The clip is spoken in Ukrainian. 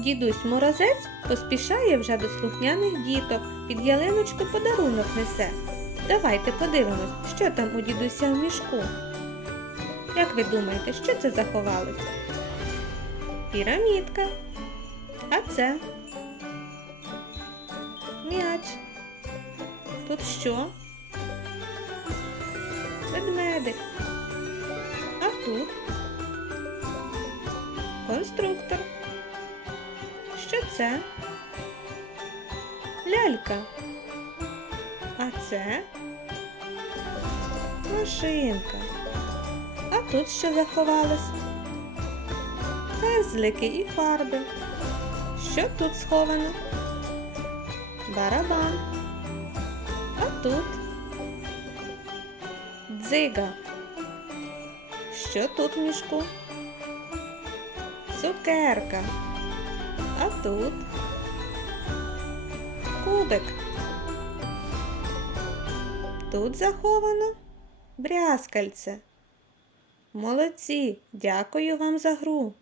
Дідусь морозець поспішає вже до слухняних діток, під ялиночку подарунок несе. Давайте подивимось, що там у дідуся в мішку. Як ви думаєте, що це заховалося? Пірамідка. А це? М'яч. Тут що? Ведмедик. А тут? Це? Лялька. А це? Машинка. А тут що заховалось? Пензлики і фарби. Що тут сховано? Барабан. А тут? Дзига. Що тут в мішку? Цукерка. А тут? Кубик. Тут заховано брязкальце. Молодці, дякую вам за гру.